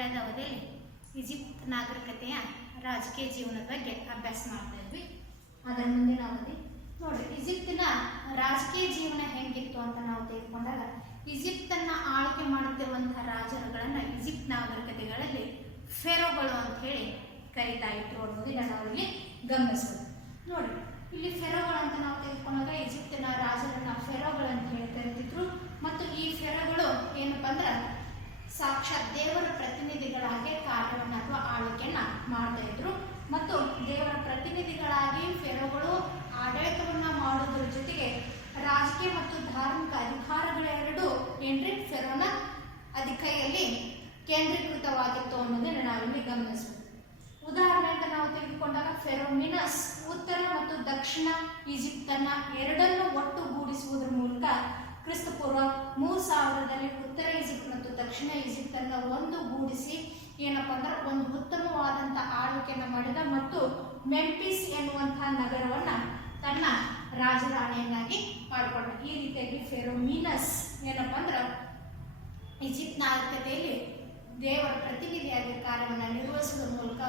ಕಳೆದ ಅವಧಿಯಲ್ಲಿ ಈಜಿಪ್ಟ್ ನಾಗರಿಕತೆಯ ರಾಜಕೀಯ ಜೀವನದ ಬಗ್ಗೆ ಅಭ್ಯಾಸ ಮಾಡ್ತಾ ಇದ್ವಿ. ಅದರ ಮುಂದಿನ ಅವಧಿ ನೋಡಿ, ಈಜಿಪ್ತಿನ ರಾಜಕೀಯ ಜೀವನ ಹೆಂಗಿತ್ತು ಅಂತ ನಾವು ತೆಗೆದುಕೊಂಡಾಗ, ಈಜಿಪ್ತನ್ನ ಆಳ್ಕೆ ಮಾಡುತ್ತಿರುವಂತಹ ರಾಜರುಗಳನ್ನ ಈಜಿಪ್ಟ್ ನಾಗರಿಕತೆಗಳಲ್ಲಿ ಫೆರೋಗಳು ಅಂತ ಹೇಳಿ ಕರೀತಾ ಇದ್ರು ಅನ್ನೋದನ್ನ ನಾವು ಇಲ್ಲಿ ಗಮನಿಸಬಹುದು. ನೋಡಿ, ಇಲ್ಲಿ ಫೆರೋಗಳು ಅಂತ ನಾವು ತೆಗೆದುಕೊಂಡಾಗ ಈಜಿಪ್ತಿನ ರಾಜರನ್ನ ಫೆರೋಗಳು ಅಂತ ಹೇಳಿ ಕರೀತಿದ್ರು. ಮತ್ತು ಈ ಫೆರೋಗಳು ಏನಪ್ಪಾ ಅಂದ್ರೆ ಸಾಕ್ಷಾತ್ ದೇವರ ಪ್ರತಿನಿಧಿಗಳಾಗಿ ಕಾರ್ಯವನ್ನ ಅಥವಾ ಆಳ್ವಿಕೆಯನ್ನ ಮಾಡ್ತಾ ಇದ್ರು. ಮತ್ತು ದೇವರ ಪ್ರತಿನಿಧಿಗಳಾಗಿ ಫೆರೋಗಳು ಆಡಳಿತವನ್ನ ಮಾಡೋದ್ರ ಜೊತೆಗೆ ರಾಜಕೀಯ ಮತ್ತು ಧಾರ್ಮಿಕ ಅಧಿಕಾರಗಳೆರಡು ಏನ್ರಿ ಫೆರೋನ ಕೈಯಲ್ಲಿ ಕೇಂದ್ರೀಕೃತವಾಗಿತ್ತು ಅನ್ನೋದನ್ನ ನಾವಿಲ್ಲಿ ಗಮನಿಸಬಹುದು. ಉದಾಹರಣೆ ಅಂತ ನಾವು ತೆಗೆದುಕೊಂಡಾಗ ಫೆರೋಮಿನಸ್ ಉತ್ತರ ಮತ್ತು ದಕ್ಷಿಣ ಈಜಿಪ್ತನ್ನ ಎರಡನ್ನು ಒಟ್ಟುಗೂಡಿಸುವುದರ ಮೂಲಕ ಕ್ರಿಸ್ತಪೂರ್ವ 3000ರಲ್ಲಿ ಉತ್ತರ ಈಜಿಪ್ಟ್ ಮತ್ತು ದಕ್ಷಿಣ ಈಜಿಪ್ಟ್ ಅನ್ನ ಒಂದುಗೂಡಿಸಿ ಏನಪ್ಪಾ ಅಂದ್ರೆ ಒಂದು ಉತ್ತಮವಾದಂತ ಆಳ್ವಿಕೆಯನ್ನ ಮಾಡಿದ ಮತ್ತು ಮೆಂಫಿಸ್ ಎನ್ನುವಂತಹ ನಗರವನ್ನ ತನ್ನ ರಾಜಧಾನಿಯನ್ನಾಗಿ ಮಾಡಿಕೊಂಡ. ಈ ರೀತಿಯಾಗಿ ಫೆರೋಮಿನಸ್ ಏನಪ್ಪಾ ಅಂದ್ರೆ ಈಜಿಪ್ಟ್ ನಾಗರಿಕತೆಯಲ್ಲಿ ದೇವರ ಪ್ರತಿನಿಧಿಯಾಗಿ ಕಾರ್ಯವನ್ನು ನಿರ್ವಹಿಸುವ ಮೂಲಕ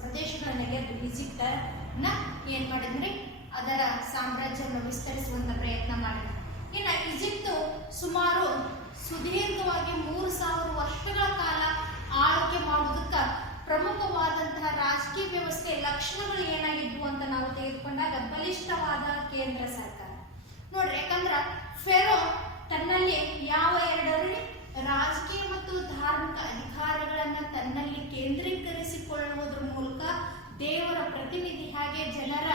ಪ್ರದೇಶಗಳನ್ನ ಗೆದ್ದು ಈಜಿಪ್ಟನ್ನ ಏನ್ ಮಾಡಿದ್ರಿ, ಅದರ ಸಾಮ್ರಾಜ್ಯವನ್ನು ವಿಸ್ತರಿಸುವಂತ ಪ್ರಯತ್ನ ಮಾಡಿದ್ರು. ಇನ್ನು ಈಜಿಪ್ಟ್ ಸುಮಾರು ಸುದೀರ್ಘವಾಗಿ 3000 ವರ್ಷಗಳ ಕಾಲ ಆಳ್ವಿಕೆ ಮಾಡುವುದಕ್ಕೆ ಪ್ರಮುಖವಾದಂತಹ ರಾಜಕೀಯ ವ್ಯವಸ್ಥೆ ಲಕ್ಷಣಗಳು ಏನಾಗಿದ್ವು ಅಂತ ನಾವು ತೆಗೆದುಕೊಂಡಾಗ ಬಲಿಷ್ಠವಾದ ಕೇಂದ್ರ ಸರ್ಕಾರ. ನೋಡ್ರಿ, ಯಾಕಂದ್ರ ಫೆರೋ ತನ್ನಲ್ಲಿ ಯಾವ ಎರಡರಲ್ಲಿ ರಾಜಕೀಯ ಮತ್ತು ಧಾರ್ಮಿಕ ಅಧಿಕಾರಗಳನ್ನ ತನ್ನಲ್ಲಿ ಕೇಂದ್ರೀಕರಿಸಿಕೊಳ್ಳುವುದರ ಮೂಲಕ ದೇವರ ಪ್ರತಿನಿಧಿ ಹಾಗೆ ಜನರ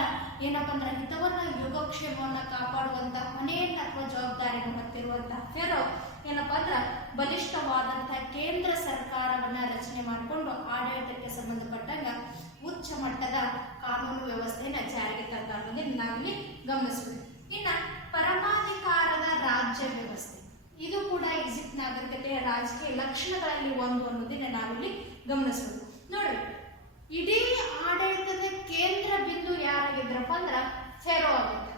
ಏನಪ್ಪಾ ಅಂದ್ರೆ ಹಿತವನ್ನ ಯೋಗಕ್ಷೇಮವನ್ನ ಕಾಪಾಡುವಂತ ಹೊಣೆಯನ್ನ ಅಥವಾ ಜವಾಬ್ದಾರಿಯನ್ನು ಹೊತ್ತಿರುವಂತಹ ಫೆರೋ ಏನಪ್ಪಾ ಅಂದ್ರೆ ಬಲಿಷ್ಠವಾದಂತಹ ಕೇಂದ್ರ ಸರ್ಕಾರವನ್ನ ರಚನೆ ಮಾಡಿಕೊಂಡು ಆಡಳಿತಕ್ಕೆ ಸಂಬಂಧಪಟ್ಟಂಗ ಉಚ್ಚ ಮಟ್ಟದ ಕಾನೂನು ವ್ಯವಸ್ಥೆಯನ್ನ ಜಾರಿಗೆ ತಂದ ಅನ್ನೋದನ್ನ ನಾವಿಲ್ಲಿ ಗಮನಿಸಬೇಕು. ಇನ್ನ ಪರಮಾಧಿಕಾರದ ರಾಜ್ಯ ವ್ಯವಸ್ಥೆ, ಇದು ಕೂಡ ಈಜಿಪ್ಟ್ ನಾಗರಿಕತೆಯ ರಾಜಕೀಯ ಲಕ್ಷಣಗಳಲ್ಲಿ ಒಂದು ಅನ್ನೋದನ್ನ ನಾವಿಲ್ಲಿ ಗಮನಿಸಬೇಕು. ನೋಡಿ, ಇಡೀ ಆಡಳಿತದ ಕೇಂದ್ರ ಬಿಂದು ಯಾರಾಗಿದ್ರಪ್ಪ ಅಂದ್ರ ಫೆರೋ ಆಗಿದ್ದ.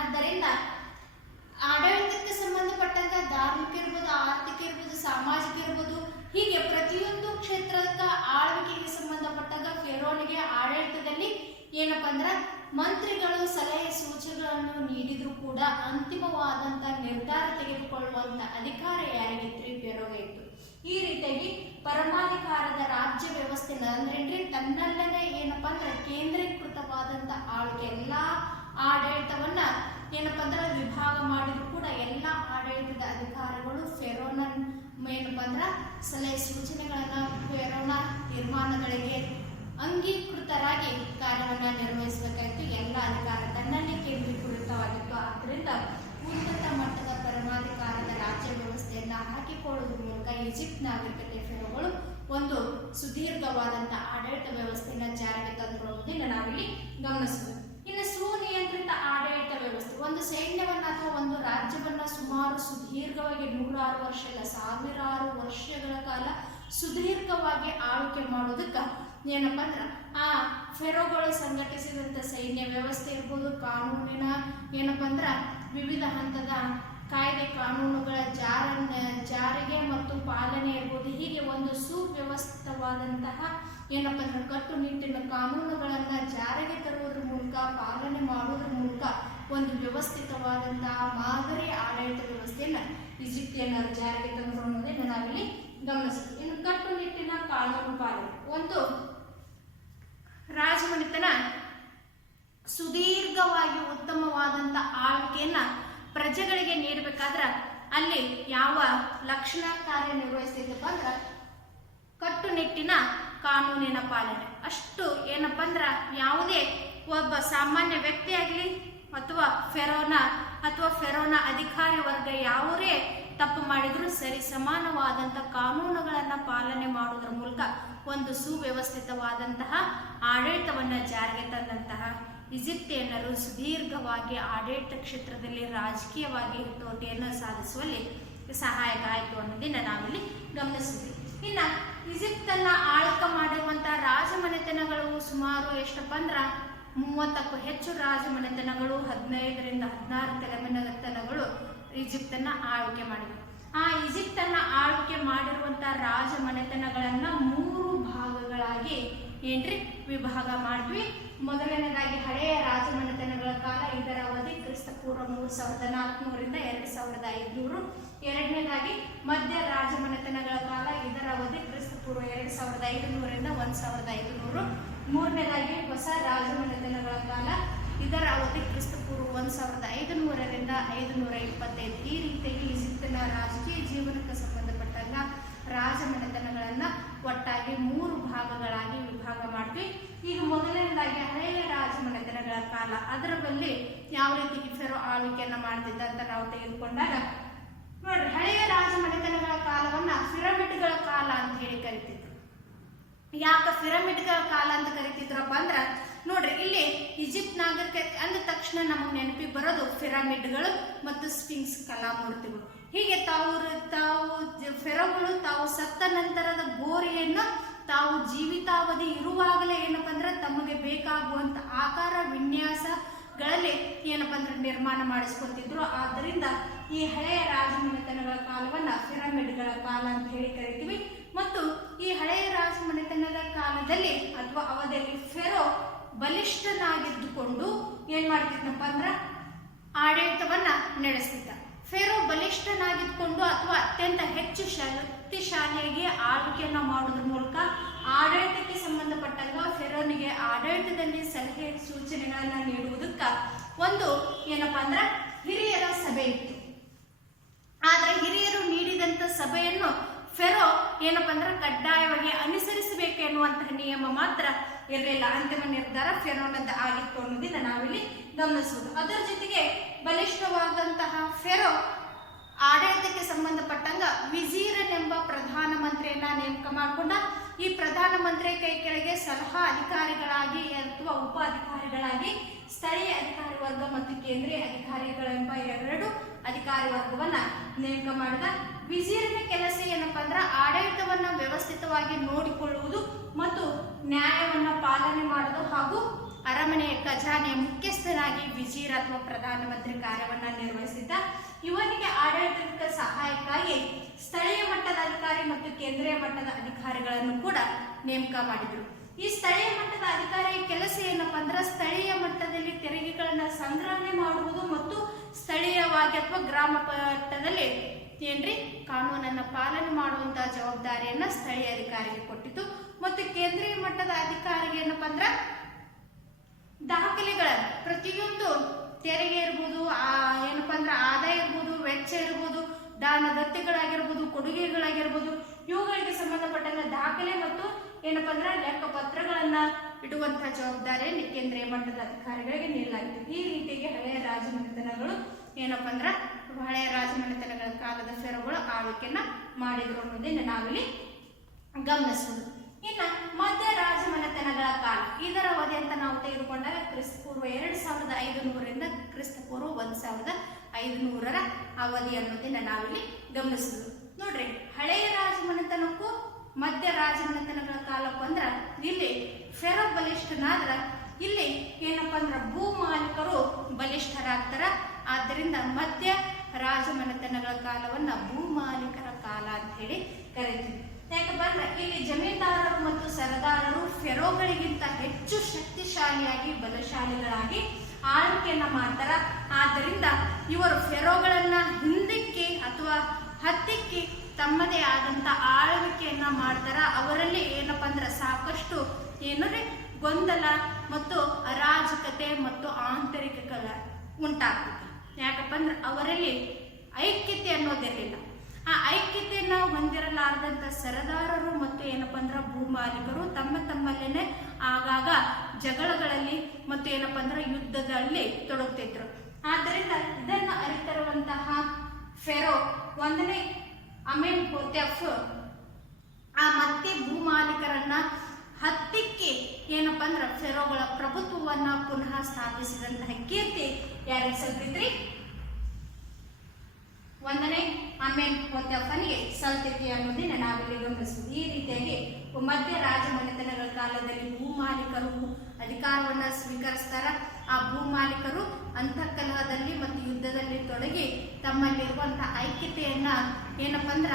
ಆದ್ದರಿಂದ ಆಡಳಿತಕ್ಕೆ ಸಂಬಂಧಪಟ್ಟಂತ ಧಾರ್ಮಿಕ ಇರ್ಬೋದು, ಆರ್ಥಿಕ ಇರ್ಬೋದು, ಸಾಮಾಜಿಕ ಇರ್ಬೋದು, ಹೀಗೆ ಪ್ರತಿಯೊಂದು ಕ್ಷೇತ್ರದ ಆಳ್ವಿಕೆಗೆ ಸಂಬಂಧಪಟ್ಟಾಗ ಫೆರೋನಿಗೆ ಆಡಳಿತದಲ್ಲಿ ಏನಪ್ಪಾ ಅಂದ್ರ ಮಂತ್ರಿಗಳು ಸಲಹೆ ಸೂಚನೆಗಳನ್ನು ನೀಡಿದ್ರು ಕೂಡ ಅಂತಿಮವಾದಂತ ನಿರ್ಧಾರ ತೆಗೆದುಕೊಳ್ಳುವಂತ ಅಧಿಕಾರ ಯಾರಿಗಿತ್ತು? ಫೆರೋಗೆ ಇತ್ತು. ಈ ರೀತಿಯಾಗಿ ಪರಮಾಧಿಕಾರದ ರಾಜ್ಯ ವ್ಯವಸ್ಥೆ ಅಂದ್ರೆ ತನ್ನಲ್ಲೇ ಏನಪ್ಪಾ ಅಂದ್ರೆ ಕೇಂದ್ರೀಕೃತವಾದಂತ ಆಳ್ವಿಕೆ, ಎಲ್ಲಾ ಆಡಳಿತವನ್ನ ಏನಪ್ಪಾ ಅಂದ್ರೆ ವಿಭಾಗ ಮಾಡಿದ್ರು ಕೂಡ ಎಲ್ಲಾ ಆಡಳಿತದ ಅಧಿಕಾರಗಳು ಫೆರೋನ ಏನಪ್ಪಾ ಅಂದ್ರ ಸಲಹೆ ಸೂಚನೆಗಳನ್ನ ಫೆರೋನ ತೀರ್ಮಾನಗಳಿಗೆ ಅಂಗೀಕೃತರಾಗಿ ಕಾರ್ಯವನ್ನ ನಿರ್ವಹಿಸಬೇಕಾಗಿತ್ತು. ಎಲ್ಲ ಅಧಿಕಾರ ತನ್ನಲ್ಲಿ ಕೇಂದ್ರೀಕೃತವಾಗಿತ್ತು. ಆದ್ದರಿಂದ ಉನ್ನತ ಮಟ್ಟದ ಪರಮಾಧಿಕಾರದ ರಾಜ್ಯ ವ್ಯವಸ್ಥೆಯನ್ನ ಹಾಕಿಕೊಳ್ಳುವುದರ ಮೂಲಕ ಈಜಿಪ್ಟ್ ನಾಗರಿಕತೆ ಫೆರೋಗಳು ಒಂದು ಸುದೀರ್ಘವಾದಂತ ಆಡಳಿತ ವ್ಯವಸ್ಥೆಯನ್ನ ಜಾರಿಗೆ ತಂದುಕೊಳ್ಳುವುದನ್ನ ನಾವಿಲ್ಲಿ ಗಮನಿಸಬೇಕು. ಇನ್ನು ಸುನಿಯಂತ್ರಿತ ಆಡಳಿತ ವ್ಯವಸ್ಥೆ, ಒಂದು ಸೈನ್ಯವನ್ನ ಅಥವಾ ಒಂದು ರಾಜ್ಯವನ್ನ ಸುಮಾರು ಸುದೀರ್ಘವಾಗಿ 106 ವರ್ಷ ಇಲ್ಲ 1000 ವರ್ಷಗಳ ಕಾಲ ಸುದೀರ್ಘವಾಗಿ ಆಳ್ವಿಕೆ ಮಾಡೋದಕ್ಕ ಏನಪ್ಪಾ ಅಂದ್ರ ಆ ಫೆರೋಗಳು ಸಂಘಟಿಸಿದಂತ ಸೈನ್ಯ ವ್ಯವಸ್ಥೆ ಇರ್ಬೋದು, ಕಾನೂನಿನ ಏನಪ್ಪಾ ಅಂದ್ರ ವಿವಿಧ ಹಂತದ ಕಾಯ್ದೆ ಕಾನೂನುಗಳ ಜಾರಿಗೆ ಮತ್ತು ಪಾಲನೆ ಇರ್ಬೋದು, ಹೀಗೆ ಒಂದು ಸುವ್ಯವಸ್ಥಿತವಾದಂತಹ ಏನಪ್ಪಾ ಅಂದ್ರೆ ಕಟ್ಟುನಿಟ್ಟಿನ ಕಾನೂನುಗಳನ್ನ ಜಾರಿಗೆ ತರುವುದರ ಮೂಲಕ ಪಾಲನೆ ಮಾಡುವುದರ ಮೂಲಕ ಒಂದು ವ್ಯವಸ್ಥಿತವಾದಂತಹ ಮಾದರಿ ಆಡಳಿತ ವ್ಯವಸ್ಥೆಯನ್ನ ಈಜಿಪ್ಟಿಯನ್ನರು ಜಾರಿಗೆ ತಂದರು ಅನ್ನೋದನ್ನ ನಾವಿಲ್ಲಿ ಗಮನಿಸ್ತೀವಿ. ಇನ್ನು ಕಟ್ಟುನಿಟ್ಟಿನ ಕಾನೂನು ಪಾಲನೆ, ಒಂದು ರಾಜಮನೆತನ ಸುದೀರ್ಘವಾಗಿ ಉತ್ತಮವಾದಂತ ಆಳ್ವಿಕೆಯನ್ನ ಪ್ರಜೆಗಳಿಗೆ ನೀಡಬೇಕಾದ್ರ ಅಲ್ಲಿ ಯಾವ ಲಕ್ಷಣ ಕಾರ್ಯನಿರ್ವಹಿಸ್ತಿದ್ದಪ್ಪ ಅಂದ್ರ ಕಟ್ಟುನಿಟ್ಟಿನ ಕಾನೂನಿನ ಪಾಲನೆ. ಅಷ್ಟು ಏನಪ್ಪಾ ಅಂದ್ರ ಯಾವುದೇ ಒಬ್ಬ ಸಾಮಾನ್ಯ ವ್ಯಕ್ತಿ ಆಗಲಿ ಅಥವಾ ಫೆರೋನ ಅಧಿಕಾರಿ ವರ್ಗ ಯಾವುದೇ ತಪ್ಪು ಮಾಡಿದ್ರು ಸರಿ ಸಮಾನವಾದಂತ ಕಾನೂನುಗಳನ್ನ ಪಾಲನೆ ಮಾಡುವುದರ ಮೂಲಕ ಒಂದು ಸುವ್ಯವಸ್ಥಿತವಾದಂತಹ ಆಡಳಿತವನ್ನ ಜಾರಿಗೆ ತಂದಂತಹ ಈಜಿಪ್ಟಿಯನ್ನರು ಸುದೀರ್ಘವಾಗಿ ಆಡಳಿತ ಕ್ಷೇತ್ರದಲ್ಲಿ ರಾಜಕೀಯವಾಗಿ ಹಿತೋಟಿಯನ್ನು ಸಾಧಿಸುವಲ್ಲಿ ಸಹಾಯಕ ಆಯಿತು ಅನ್ನೋದನ್ನ ನಾವಿಲ್ಲಿ ಗಮನಿಸ್ತೀವಿ. ಇನ್ನ ಈಜಿಪ್ತನ್ನ ಆಳ್ವಿಕೆ ಮಾಡಿರುವಂತಹ ರಾಜಮನೆತನಗಳು ಸುಮಾರು ಎಷ್ಟಪ್ಪ ಅಂದ್ರ 30ಕ್ಕೂ ಹೆಚ್ಚು ರಾಜಮನೆತನಗಳು, 15 ರಿಂದ 16 ತಲೆಮನೆತನಗಳು ಈಜಿಪ್ತನ್ನ ಆಳ್ವಿಕೆ ಮಾಡಿವೆ. ಆ ಈಜಿಪ್ಟನ್ನ ಆಳ್ವಿಕೆ ಮಾಡಿರುವಂತಹ ರಾಜ ಮನೆತನಗಳನ್ನ 3 ಭಾಗಗಳಾಗಿ ಏನ್ರಿ ವಿಭಾಗ ಮಾಡ್ತೀವಿ. ಮೊದಲನೇದಾಗಿ ಹಳೆಯ ರಾಜ ಮನೆತನಗಳ ಕಾಲ, ಇದರ ಅವಧಿ ಕ್ರಿಸ್ತ ಪೂರ್ವ 3400 2500. ಎರಡನೇದಾಗಿ ಮಧ್ಯ ರಾಜ ಮನೆತನಗಳ ಕಾಲ, ಇದರ ಅವಧಿ ಕ್ರಿಸ್ತ ಪೂರ್ವ 2500 1500. ಮೂರನೇದಾಗಿ ಹೊಸ ರಾಜ ಮನೆತನಗಳ ಕಾಲ, ಇದರ ಅವಧಿ ಕ್ರಿಸ್ತ ಪೂರ್ವ 1500 525. ಈ ರೀತಿಯಾಗಿ ಈಜಿಪ್ಟಿನ ರಾಜಕೀಯ ಜೀವನಕ್ಕೆ ಸಂಬಂಧಪಟ್ಟಂಗ ರಾಜ ಮನೆತನಗಳನ್ನ ಒಟ್ಟಾಗಿ 3 ಭಾಗಗಳಾಗಿ ವಿಭಾಗ ಮಾಡ್ತೀವಿ. ಈಗ ಮೊದಲನೇದಾಗಿ ಹಳೆಯ ರಾಜ ಮನೆತನಗಳ ಕಾಲ, ಅದರ ಬಳಿ ಯಾವ ರೀತಿ ಫೆರೋ ಆಳ್ವಿಕೆಯನ್ನ ಮಾಡ್ತಿದ್ದ ಅಂತ ನಾವು ತೆಗೆದುಕೊಂಡಾಗ ನೋಡ್ರಿ, ಹಳೆಯ ರಾಜ ಮನೆತನಗಳ ಕಾಲವನ್ನ ಪಿರಮಿಡ್ಗಳ ಕಾಲ ಅಂತ ಹೇಳಿ ಕರಿತಿದ್ರು. ಯಾಕೆ ಪಿರಮಿಡ್ಗಳ ಕಾಲ ಅಂತ ಕರಿತಿದ್ರಪ್ಪ ಅಂದ್ರ ನೋಡ್ರಿ, ಇಲ್ಲಿ ಈಜಿಪ್ಟ್ ನಾಗರಿಕ ಅಂದ ತಕ್ಷಣ ನಮಗೆ ನೆನಪಿಗೆ ಬರೋದು ಪಿರಮಿಡ್ಗಳು ಮತ್ತು ಸ್ಫಿಂಕ್ಸ್ ಕಲಾಮೂರ್ತಿಗಳು. ಹೀಗೆ ಫೆರೋಗಳು ತಾವು ಸತ್ತ ನಂತರದ ಗೋರಿಯನ್ನು ತಾವು ಜೀವಿತಾವಧಿ ಇರುವಾಗಲೇ ಏನಪ್ಪ ಅಂದ್ರೆ ತಮಗೆ ಬೇಕಾಗುವಂತ ಆಕಾರ ವಿನ್ಯಾಸಗಳಲ್ಲಿ ಏನಪ್ಪ ಅಂದ್ರೆ ನಿರ್ಮಾಣ ಮಾಡಿಸ್ಕೊತಿದ್ರು. ಆದ್ದರಿಂದ ಈ ಹಳೆಯ ರಾಜ ಮನೆತನಗಳ ಕಾಲವನ್ನ ಪಿರಮಿಡ್ಗಳ ಕಾಲ ಅಂತ ಹೇಳಿ ಕರಿತೀವಿ. ಮತ್ತು ಈ ಹಳೆಯ ರಾಜ ಮನೆತನದ ಕಾಲದಲ್ಲಿ ಅಥವಾ ಅವಧಿಯಲ್ಲಿ ಫೆರೋ ಬಲಿಷ್ಠನಾಗಿದ್ದುಕೊಂಡು ಏನ್ ಮಾಡ್ತಿದ್ನಪ್ಪ ಅಂದ್ರ ಆಡಳಿತವನ್ನ ನಡೆಸ್ತಿದ್ದ. ಫೆರೋ ಬಲಿಷ್ಠನಾಗಿದ್ದುಕೊಂಡು ಅಥವಾ ಅತ್ಯಂತ ಹೆಚ್ಚು ಶಕ್ತಿಶಾಲಿಯಾಗಿ ಆಳ್ವಿಕೆಯನ್ನ ಮಾಡೋದ್ರ ಮೂಲಕ ಆಡಳಿತಕ್ಕೆ ಸಂಬಂಧಪಟ್ಟಂಗ ಫೆರೋನಿಗೆ ಆಡಳಿತದಲ್ಲಿ ಸಲಹೆ ಸೂಚನೆಗಳನ್ನ ನೀಡುವುದಕ್ಕ ಒಂದು ಏನಪ್ಪಾ ಅಂದ್ರ ಹಿರಿಯರ ಸಭೆ ಇತ್ತು. ಆದ್ರೆ ಹಿರಿಯರು ನೀಡಿದಂತ ಸಭೆಯನ್ನು ಫೆರೋ ಏನಪ್ಪಾ ಅಂದ್ರೆ ಕಡ್ಡಾಯವಾಗಿ ಅನುಸರಿಸಬೇಕು ಎನ್ನುವಂತಹ ನಿಯಮ ಮಾತ್ರ ಇರಲಿಲ್ಲ. ಅಂತಿಮ ನಿರ್ಧಾರ ಫೆರೋನದ್ದು ಆಗಿತ್ತು ಅನ್ನೋದನ್ನ ನಾವಿಲ್ಲಿ ಗಮನಿಸುವುದು. ಅದರ ಜೊತೆಗೆ ಬಲಿಷ್ಠವಾದಂತಹ ಫೆರೋ ಆಡಳಿತಕ್ಕೆ ಸಂಬಂಧಪಟ್ಟಂಗ ವಿಜೀರನೆಂಬ ಪ್ರಧಾನ ಮಂತ್ರಿಯನ್ನ ನೇಮಕ ಮಾಡಿಕೊಂಡ. ಈ ಪ್ರಧಾನ ಮಂತ್ರಿ ಕೈ ಕೆಳಗೆ ಸಲಹಾ ಅಧಿಕಾರಿಗಳಾಗಿ ಅಥವಾ ಉಪ ಅಧಿಕಾರಿಗಳಾಗಿ ಸ್ಥಳೀಯ ಅಧಿಕಾರಿ ವರ್ಗ ಮತ್ತು ಕೇಂದ್ರೀಯ ಅಧಿಕಾರಿಗಳೆಂಬ 2 ಅಧಿಕಾರಿ ವರ್ಗವನ್ನ ನೇಮಕ ಮಾಡಿದ. ವಿಜೀರನ ಕೆಲಸ ಏನಪ್ಪಾ ಅಂದ್ರ ಆಡಳಿತವನ್ನ ವ್ಯವಸ್ಥಿತವಾಗಿ ನೋಡಿಕೊಳ್ಳುವುದು ಮತ್ತು ನ್ಯಾಯವನ್ನ ಪಾಲನೆ ಮಾಡುವುದು ಹಾಗೂ ಅರಮನೆಯ ಖಜಾನೆಯ ಮುಖ್ಯಸ್ಥನಾಗಿ ವಿಜೀರ ಅಥವಾ ಪ್ರಧಾನಮಂತ್ರಿ ಕಾರ್ಯವನ್ನ ನಿರ್ವಹಿಸಿದ್ದ. ಇವನಿಗೆ ಆಡಳಿತದ ಸಹಾಯಕ್ಕಾಗಿ ಸ್ಥಳೀಯ ಮಟ್ಟದ ಅಧಿಕಾರಿ ಮತ್ತು ಕೇಂದ್ರೀಯ ಮಟ್ಟದ ಅಧಿಕಾರಿಗಳನ್ನು ಕೂಡ ನೇಮಕ ಮಾಡಿದ್ರು. ಈ ಸ್ಥಳೀಯ ಮಟ್ಟದ ಅಧಿಕಾರಿಯ ಕೆಲಸ ಏನಪ್ಪಾ ಅಂದ್ರ ಸ್ಥಳೀಯ ಮಟ್ಟದಲ್ಲಿ ತೆರಿಗೆಗಳನ್ನ ಸಂಗ್ರಹಣೆ ಮಾಡುವುದು ಮತ್ತು ಸ್ಥಳೀಯವಾಗಿ ಅಥವಾ ಗ್ರಾಮ ಮಟ್ಟದಲ್ಲಿ ಏನ್ರಿ ಕಾನೂನನ್ನ ಪಾಲನೆ ಮಾಡುವಂತಹ ಜವಾಬ್ದಾರಿಯನ್ನ ಸ್ಥಳೀಯ ಅಧಿಕಾರಿಗೆ ಕೊಟ್ಟಿತು. ಮತ್ತು ಕೇಂದ್ರೀಯ ಮಟ್ಟದ ಅಧಿಕಾರಿಗೆ ಏನಪ್ಪಾ ಅಂದ್ರ ದಾಖಲೆಗಳ ಪ್ರತಿಯೊಂದು ತೆರಿಗೆ ಇರ್ಬೋದು, ಏನಪ್ಪಾ ಅಂದ್ರ ಆದಾಯ ಇರ್ಬೋದು, ವೆಚ್ಚ ಇರ್ಬೋದು, ದಾನ ದತ್ತಿಗಳಾಗಿರ್ಬೋದು, ಕೊಡುಗೆಗಳಾಗಿರ್ಬೋದು, ಇವುಗಳಿಗೆ ಸಂಬಂಧಪಟ್ಟಂತ ದಾಖಲೆ ಮತ್ತು ಏನಪ್ಪಾ ಅಂದ್ರ ಲೆಕ್ಕ ಪತ್ರಗಳನ್ನ ಇಡುವಂತಹ ಜವಾಬ್ದಾರಿ ಕೇಂದ್ರೀಯ ಮಟ್ಟದ ಅಧಿಕಾರಿಗಳಿಗೆ ನೀಡಲಾಗಿದೆ. ಈ ರೀತಿಯಾಗಿ ಹಳೆಯ ರಾಜಮನೆತನಗಳು ಏನಪ್ಪಾ ಅಂದ್ರ ಹಳೆಯ ರಾಜಮನೆತನಗಳ ಕಾಲದ ಫೆರೋಗಳು ಆಳ್ವಿಕೆಯನ್ನ ಮಾಡಿದ್ರು ಅನ್ನೋದನ್ನ ನಾವಿಲ್ಲಿ ಗಮನಿಸಬಹುದು. ಇನ್ನ ಮಧ್ಯ ರಾಜಮನೆತನಗಳ ಕಾಲ, ಇದರ ಅವಧಿ ಅಂತ ನಾವು ತೆಗೆದುಕೊಂಡಾಗ ಕ್ರಿಸ್ತ ಪೂರ್ವ 2500 ಕ್ರಿಸ್ತ ಪೂರ್ವ 1500 ಅವಧಿ ಅನ್ನೋದನ್ನ ನಾವಿಲ್ಲಿ ಗಮನಿಸಬಹುದು. ನೋಡ್ರಿ, ಹಳೆಯ ರಾಜಮನೆತನಕ್ಕೂ ಮಧ್ಯ ರಾಜಮನೆತನಗಳ ಕಾಲಕ್ಕೂ ಅಂದ್ರ ಇಲ್ಲಿ ಫೆರೋ ಬಲಿಷ್ಠನಾದ್ರ ಇಲ್ಲಿ ಏನಪ್ಪಾ ಅಂದ್ರ ಭೂ ಮಾಲೀಕರು ಬಲಿಷ್ಠರಾಗ್ತಾರ. ಆದ್ದರಿಂದ ಮಧ್ಯ ರಾಜಮನೆತನಗಳ ಕಾಲವನ್ನ ಭೂ ಮಾಲೀಕರ ಕಾಲ ಅಂತ ಹೇಳಿ ಕರೀತೀವಿ. ಯಾಕಂದ್ರೆ ಇಲ್ಲಿ ಜಮೀನ್ದಾರರು ಮತ್ತು ಸರದಾರರು ಫೆರೋಗಳಿಗಿಂತ ಹೆಚ್ಚು ಶಕ್ತಿಶಾಲಿಯಾಗಿ ಬಲಶಾಲಿಗಳಾಗಿ ಆಳ್ವಿಕೆಯನ್ನ ಮಾಡ್ತಾರ. ಆದ್ದರಿಂದ ಇವರು ಫೆರೋಗಳನ್ನ ಹಿಂದಕ್ಕೆ ಅಥವಾ ಹತ್ತಿಕ್ಕೆ ತಮ್ಮದೇ ಆದಂತ ಆಳ್ವಿಕೆಯನ್ನ ಮಾಡ್ತಾರ. ಅವರಲ್ಲಿ ಏನಪ್ಪಾ ಅಂದ್ರೆ ಸಾಕಷ್ಟು ಏನ್ರಿ ಗೊಂದಲ ಮತ್ತು ಅರಾಜಕತೆ ಮತ್ತು ಆಂತರಿಕ ಉಂಟಾಗ್ತದೆ. ಯಾಕಪ್ಪ ಅಂದ್ರೆ ಅವರಲ್ಲಿ ಐಕ್ಯತೆ ಅನ್ನೋದಿರಲಿಲ್ಲ. ಆ ಐಕ್ಯತೆಯನ್ನ ಹೊಂದಿರಲಾರದಂತ ಸರದಾರರು ಮತ್ತು ಏನಪ್ಪಾ ಅಂದ್ರ ಭೂ ಮಾಲೀಕರು ತಮ್ಮಲ್ಲೇನೆ ಆಗಾಗ ಜಗಳಗಳಲ್ಲಿ ಮತ್ತು ಏನಪ್ಪಾ ಅಂದ್ರ ಯುದ್ಧದಲ್ಲಿ ತೊಡಗುತ್ತಿದ್ರು. ಆದ್ದರಿಂದ ಇದನ್ನ ಅರಿತಿರುವಂತಹ ಫೆರೋ 1ನೇ ಅಮೆನ್ಹೋಟೆಪ್ ಮತ್ತೆ ಭೂ ಮಾಲೀಕರನ್ನ ಹತ್ತಿಕ್ಕೆ ಏನಪ್ಪಾ ಅಂದ್ರ ಫೆರೋಗಳ ಪ್ರಭುತ್ವವನ್ನ ಪುನಃ ಸ್ಥಾಪಿಸಿದಂತಹ ಕೀರ್ತಿ ಯಾರಿಗೆ ಸಲ್ತೈತ್ರಿ? ಒಂದನೇ ಅಮೆನ್ಹೋತೆಪನಿಗೆ ಸಲ್ತಿಕೆ ಅನ್ನೋದನ್ನ ನಾವಿಲ್ಲಿ ಗಮನಿಸಬಹುದು. ಈ ರೀತಿಯಾಗಿ ಮಧ್ಯ ರಾಜಮನೆತನಗಳ ಕಾಲದಲ್ಲಿ ಭೂಮಾಲೀಕರು ಅಧಿಕಾರವನ್ನ ಸ್ವೀಕರಿಸ್ತಾರ. ಆ ಭೂಮಾಲೀಕರು ಅಂತಃಕಲಹದಲ್ಲಿ ಮತ್ತು ಯುದ್ಧದಲ್ಲಿ ತೊಡಗಿ ತಮ್ಮಲ್ಲಿರುವಂತಹ ಐಕ್ಯತೆಯನ್ನ ಏನಪ್ಪಾ ಅಂದ್ರ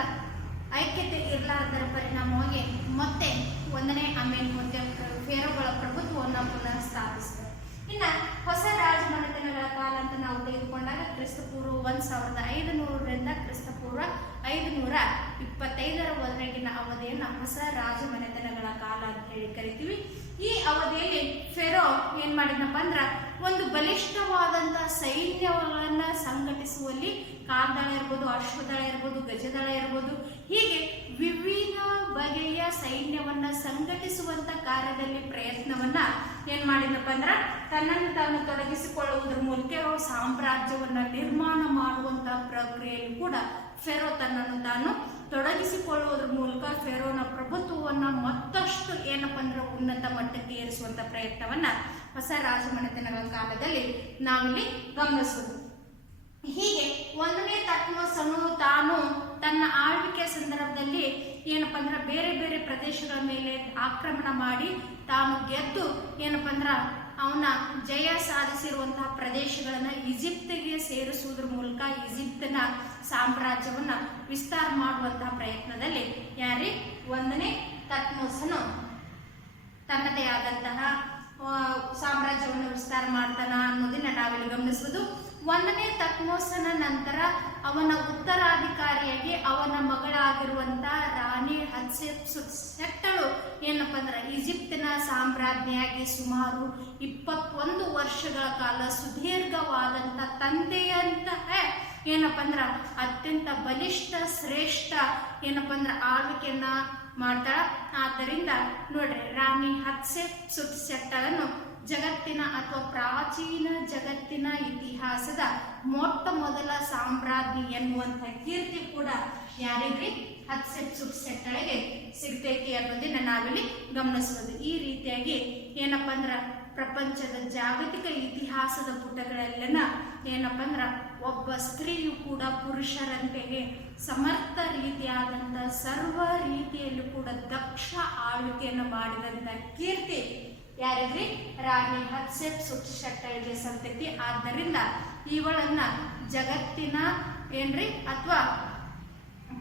ಐಕ್ಯತೆ ಇರಲಾರದರ ಪರಿಣಾಮವಾಗಿ ಮತ್ತೆ ಒಂದನೇ ಅಮೆನ್ಹೋತೆಪ್ ಫೇರೋಗಳ ಪ್ರಭುತ್ವವನ್ನು ಪುನಃ ಸ್ಥಾಪಿಸಿದರು. ಇನ್ನು ಹೊಸ ರಾಜಮನೆತನಗಳ ಕಾಲ ಅಂತ ನಾವು ತೆಗೆದುಕೊಂಡಾಗ ಕ್ರಿಸ್ತಪೂರ್ವ 1500ರಿಂದ ಕ್ರಿಸ್ತಪೂರ್ವ 525ರವರೆಗಿನ ಅವಧಿಯನ್ನು ಹೊಸ ರಾಜಮನೆತನಗಳ ಕಾಲ ಅಂತ ಹೇಳಿ ಕರಿತೀವಿ. ಈ ಅವಧಿಯಲ್ಲಿ ಫೆರೋ ಏನ್ ಮಾಡಿದ್ನಪ್ಪ ಅಂದ್ರ ಒಂದು ಬಲಿಷ್ಠವಾದಂತ ಸೈನ್ಯವನ್ನ ಸಂಘಟಿಸುವಲ್ಲಿ ಕಾಲ್ದಳ ಇರ್ಬೋದು, ಅಶ್ವದಳ ಇರ್ಬೋದು, ಗಜದಳ ಇರ್ಬೋದು, ಹೀಗೆ ವಿವಿಧ ಬಗೆಯ ಸೈನ್ಯವನ್ನ ಸಂಘಟಿಸುವಂತ ಕಾರ್ಯದಲ್ಲಿ ಪ್ರಯತ್ನವನ್ನ ಏನ್ ಮಾಡಿದಪ್ಪ ಅಂದ್ರ ತನ್ನನ್ನು ತಾನು ತೊಡಗಿಸಿಕೊಳ್ಳುವುದರ ಮೂಲಕ ಸಾಮ್ರಾಜ್ಯವನ್ನ ನಿರ್ಮಾಣ ಮಾಡುವಂತ ಪ್ರಕ್ರಿಯೆಯಲ್ಲಿ ಕೂಡ ಫೆರೋ ತನ್ನನ್ನು ತಾನು ತೊಡಗಿಸಿಕೊಳ್ಳುವುದರ ಮೂಲಕ ಫೆರೋನ ಪ್ರಭುತ್ವವನ್ನ ಮತ್ತಷ್ಟು ಏನಪ್ಪ ಅಂದ್ರೆ ಉನ್ನತ ಮಟ್ಟಕ್ಕೆ ಏರಿಸುವಂತ ಪ್ರಯತ್ನವನ್ನ ಹೊಸ ರಾಜಮನೆತನಗಳ ಕಾಲದಲ್ಲಿ ನಾವಿಲ್ಲಿ ಗಮನಿಸಬಹುದು. ಹೀಗೆ ಒಂದನೇ ತತ್ಮಸನು ತಾನು ತನ್ನ ಆಳ್ವಿಕೆ ಸಂದರ್ಭದಲ್ಲಿ ಏನಪ್ಪ ಅಂದ್ರ ಬೇರೆ ಬೇರೆ ಪ್ರದೇಶಗಳ ಮೇಲೆ ಆಕ್ರಮಣ ಮಾಡಿ ತಾನು ಗೆದ್ದು ಏನಪ್ಪ ಅಂದ್ರ ಅವನ ಜಯ ಸಾಧಿಸಿರುವಂತಹ ಪ್ರದೇಶಗಳನ್ನ ಈಜಿಪ್ಟಿಗೆ ಸೇರಿಸುವುದರ ಮೂಲಕ ಈಜಿಪ್ಟಿನ ಸಾಮ್ರಾಜ್ಯವನ್ನ ವಿಸ್ತಾರ ಮಾಡುವಂತಹ ಪ್ರಯತ್ನದಲ್ಲಿ ಒಂದನೇ ತತ್ಮೋಸನು ತನ್ನದೇ ಆದಂತಹ ಸಾಮ್ರಾಜ್ಯವನ್ನು ವಿಸ್ತಾರ ಮಾಡ್ತಾನ ಅನ್ನೋದನ್ನ ನಾವಿಲ್ಲಿ ಗಮನಿಸುವುದು. ಒಂದನೇ ತತ್ಮೋಸನ ನಂತರ ಅವನ ಉತ್ತರಾಧಿಕಾರಿಯಾಗಿ ಅವನ ಮಗಳಾಗಿರುವಂತಹ ರಾಣಿ ಹತ್ಷೆಪ್ಸುಟ್ ಏನಪ್ಪ ಅಂದ್ರೆ ಈಜಿಪ್ಟಿನ ಸಾಮ್ರಾಜ್ಞಿಯಾಗಿ ಸುಮಾರು 21 ವರ್ಷಗಳ ಕಾಲ ಸುದೀರ್ಘವಾದಂತ ತಂದೆಯಂತಹ ಏನಪ್ಪ ಅಂದ್ರ ಅತ್ಯಂತ ಬಲಿಷ್ಠ ಶ್ರೇಷ್ಠ ಏನಪ್ಪ ಅಂದ್ರ ಆಳ್ವಿಕೆಯನ್ನ ಮಾಡ್ತಾಳ. ಆದ್ದರಿಂದ ನೋಡ್ರಿ, ರಾಣಿ ಹತ್ಷೆಪ್ಸುಟ್ ಜಗತ್ತಿನ ಅಥವಾ ಪ್ರಾಚೀನ ಜಗತ್ತಿನ ಇತಿಹಾಸದ ಮೊಟ್ಟ ಮೊದಲ ಸಾಮ್ರಾಜ್ಞಿ ಎನ್ನುವಂತ ಕೀರ್ತಿ ಕೂಡ ಯಾರಿಗ್ರಿ ಹತ್ಷೆಪ್ಸುಟ್ ಸಿಗ್ತೈತಿ ಅನ್ನೋದನ್ನ ನಾವಿಲ್ಲಿ ಗಮನಿಸಬಹುದು. ಈ ರೀತಿಯಾಗಿ ಏನಪ್ಪ ಅಂದ್ರ ಪ್ರಪಂಚದ ಜಾಗತಿಕ ಇತಿಹಾಸದ ಪುಟಗಳೆಲ್ಲನ ಏನಪ್ಪ ಅಂದ್ರ ಒಬ್ಬ ಸ್ತ್ರೀಯು ಕೂಡ ಪುರುಷರಂತೆಯೇ ಸಮರ್ಥ ರೀತಿಯಾದಂತ ಸರ್ವ ರೀತಿಯಲ್ಲೂ ಕೂಡ ದಕ್ಷ ಆಳ್ವಿಕೆಯನ್ನು ಮಾಡಿದಂತ ಕೀರ್ತಿ ಯಾರಿಗ್ರಿ ರಾಣಿ ಹತ್ಷೆಪ್ಸುಟ್ ಸಂತತಿ. ಆದ್ದರಿಂದ ಇವಳನ್ನ ಜಗತ್ತಿನ ಅಥವಾ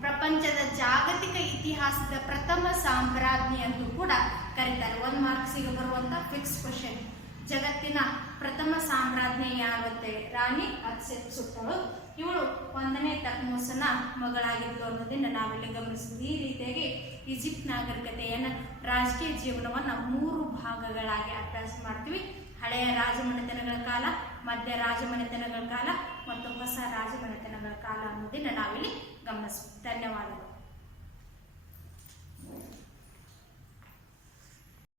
ಪ್ರಪಂಚದ ಜಾಗತಿಕ ಇತಿಹಾಸದ ಪ್ರಥಮ ಸಾಮ್ರಾಜ್ಞಿ ಎಂದು ಕೂಡ ಕರೀತಾರೆ. 1 ಮಾರ್ಕ್ಸಿಗೆ ಬರುವಂತ ಫಿಕ್ಸ್ ಕ್ವಶನ್. ಜಗತ್ತಿನ ಪ್ರಥಮ ಸಾಮ್ರಾಜ್ಞಿ ಯಾರು ಅಂತ ರಾಣಿ ಹತ್ಷೆಪ್ಸುಟ್. ಇವಳು ಒಂದನೇ ತತ್ಮೋಸನ ಮಗಳಾಗಿದ್ಲು ಅನ್ನೋದನ್ನ ನಾವಿಲ್ಲಿ ಗಮನಿಸ್ತೀವಿ. ಈ ರೀತಿಯಾಗಿ ಈಜಿಪ್ಟ್ ನಾಗರಿಕತೆಯನ್ನ ರಾಜಕೀಯ ಜೀವನವನ್ನ 3 ಭಾಗಗಳಾಗಿ ಅಭ್ಯಾಸ ಮಾಡ್ತೀವಿ. ಹಳೆಯ ರಾಜಮನೆತನಗಳ ಕಾಲ, ಮಧ್ಯ ರಾಜಮನೆತನಗಳ ಕಾಲ ಮತ್ತು ಹೊಸ ರಾಜಮನೆತನಗಳ ಕಾಲ ಅನ್ನೋದನ್ನ ನಾವಿಲ್ಲಿ ಗಮನಿಸ್ತೀವಿ. ಧನ್ಯವಾದಗಳು.